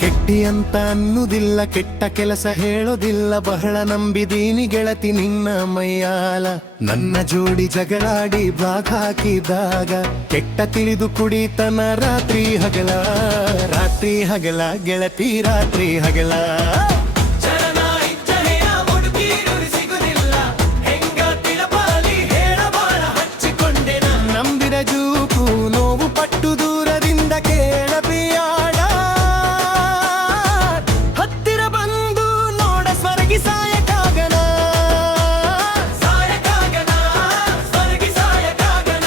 ಕೆಟ್ಟಿ ಅಂತ ಅನ್ನುವುದಿಲ್ಲ, ಕೆಟ್ಟ ಕೆಲಸ ಹೇಳೋದಿಲ್ಲ, ಬಹಳ ನಂಬಿದೀನಿ ಗೆಳತಿ ನಿನ್ನ ಮೈಯಾಲ. ನನ್ನ ಜೋಡಿ ಜಗಳಾಡಿ ಬ್ಲಾಕ್ ಹಾಕಿದಾಗ ಕೆಟ್ಟ ತಿಳಿದು ಕುಡಿತನ ರಾತ್ರಿ ಹಗಲ, ರಾತ್ರಿ ಹಗಲ ಗೆಳತಿ ರಾತ್ರಿ ಹಗಲ. ನಂಬಿದ ಜೂಕು ನೋವು ಪಟ್ಟು ದೂರದಿಂದ ಕೇಳಬಿಯಾಡ, ಹತ್ತಿರ ಬಂದು ನೋಡ ಸ್ವರ್ಗಿ ಸಾಯಕಾಗನ, ಸಾಯಕಾಗನ ಸ್ವರ್ಗಿ ಸಾಯಕಾಗನ.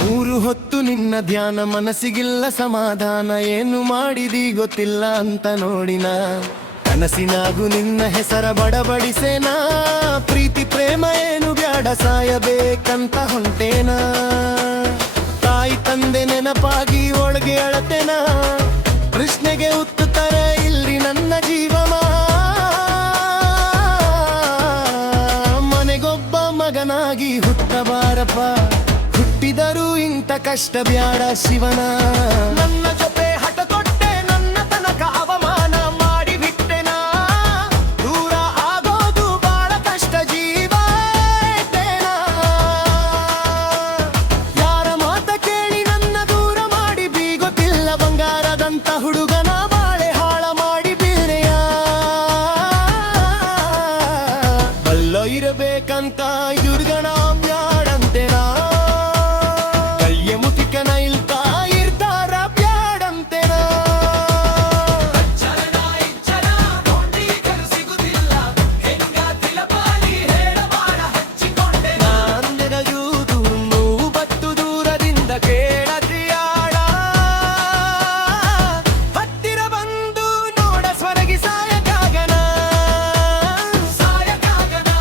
ಮೂರು ಹೊತ್ತು ನಿನ್ನ ಧ್ಯಾನ, ಮನಸ್ಸಿಗಿಲ್ಲ ಸಮಾಧಾನ, ಏನು ಮಾಡಿದಿ ಗೊತ್ತಿಲ್ಲ ಅಂತ ನೋಡಿನ. ಕನಸಿನಾಗು ನಿನ್ನ ಹೆಸರ ಬಡಬಡಿಸೇನಾ, ಪ್ರೀತಿ ಪ್ರೇಮ ಏನು ಬ್ಯಾಡ ಸಾಯಬೇಕಂತ ಹೊಂಟೇನ. ತಾಯಿ ತಂದೆ ನೆನಪಾಗಿ ಒಳಗೆ ಅಳತೆನ, ಪ್ರಶ್ನೆಗೆ ಉತ್ತರ ಇಲ್ಲಿ ನನ್ನ ಜೀವಮ. ಮನೆಗೊಬ್ಬ ಮಗನಾಗಿ ಹುಟ್ಟಬಾರಪ್ಪ, ಹುಟ್ಟಿದರೂ ಇಂಥ ಕಷ್ಟ ಬ್ಯಾಡ ಶಿವನ. ನನ್ನ ಜೊತೆ ಹಠ ತೊಟ್ಟೆ, ನನ್ನ ತನಕ ಅವಮಾನ ಮಾಡಿ ಬಿಟ್ಟೆನಾ, ದೂರ ಆಗೋದು ಬಾಳ ಕಷ್ಟ ಜೀವ ಏತೇನಾ. ಯಾರ ಮಾತ ಕೇಳಿ ನನ್ನ ದೂರ ಮಾಡಿ ಬೀಗೊತ್ತಿಲ್ಲ, ಬಂಗಾರದಂತ ಹುಡುಗನ ಬಾಳೆ ಹಾಳ ಮಾಡಿ ಬೀರೆಯ. ಬಲ್ಲೋ ಇರಬೇಕಂತ ದುರ್ಗಣ ಬ್ಯಾಡಂತೆನಾ, ಮುತಿಕನ ಇಲ್ತಾ ಇರ್ತಾರ ಬ್ಯಾಡಂತೆನ. ನಾಂದಿನ ಜೂದು ನೋವು ಬತ್ತು ದೂರದಿಂದ ಕೇಳದ್ರಿಯಾಡ, ಹತ್ತಿರ ಬಂದು ನೋಡ ಸ್ವರ್ಗಿ ಸಾಯಕಾಗನ, ಸಾಯಕಾಗನ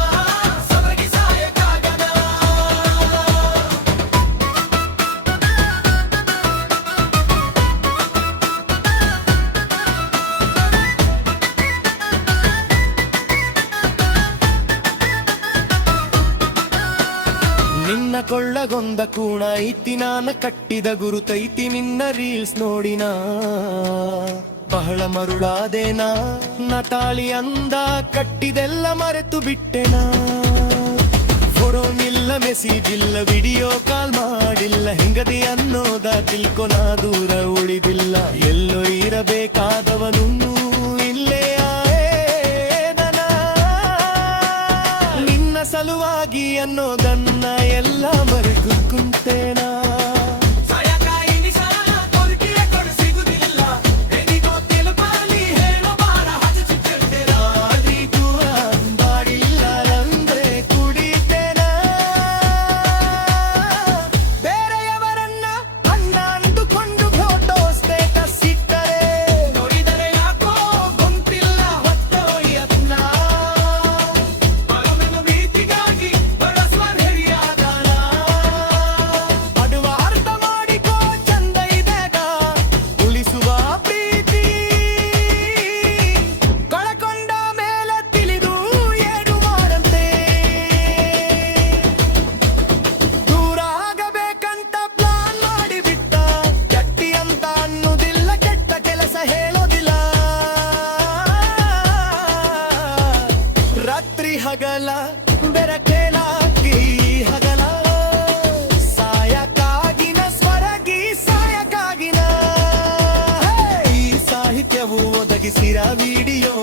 ಸ್ವರ್ಗಿ ಸಾಯಕಾಗನ. ನಿನ್ನ ಕೊಳ್ಳಗೊಂದ ಕೂಣ ಐತಿ, ನಾನ ಕಟ್ಟಿದ ಗುರುತೈತಿ ನಿನ್ನ ರೀಲ್ಸ್ ನೋಡಿನ. ಬಹಳ ಮರುಳಾದೇನಾ, ನಟಾಳಿ ಅಂದ ಕಟ್ಟಿದೆಲ್ಲ ಮರೆತು ಬಿಟ್ಟೆನಾ. ಫೋಟೋ ನಿಲ್ಲ, ಮೆಸೇಜ್ ಇಲ್ಲ, ವಿಡಿಯೋ ಕಾಲ್ ಮಾಡಿಲ್ಲ, ಹೆಂಗದಿ ಅನ್ನೋದ ತಿಳ್ಕೊನ ದೂರ ಉಳಿದಿಲ್ಲ. ಎಲ್ಲೋ ಇರಬೇಕಾದವನು ಇಲ್ಲೇ ಆದನ, ನಿನ್ನ ಸಲುವಾಗಿ ಅನ್ನೋದನ್ನ ಎಲ್ಲ ಮರೆತು ಕುಂತೇನಾ. ರಾತ್ರಿ ಹಗಲ ಬೆರಕೆಲಾಗಿ ಹಗಲ, ಸಾಯಕ್ಕಾಗಿನ ಸ್ವರ್ಗಿ ಸಾಯಕ್ಕಾಗಿನ. ಈ ಸಾಹಿತ್ಯವು ಒದಗಿಸಿರ ವಿಡಿಯೋ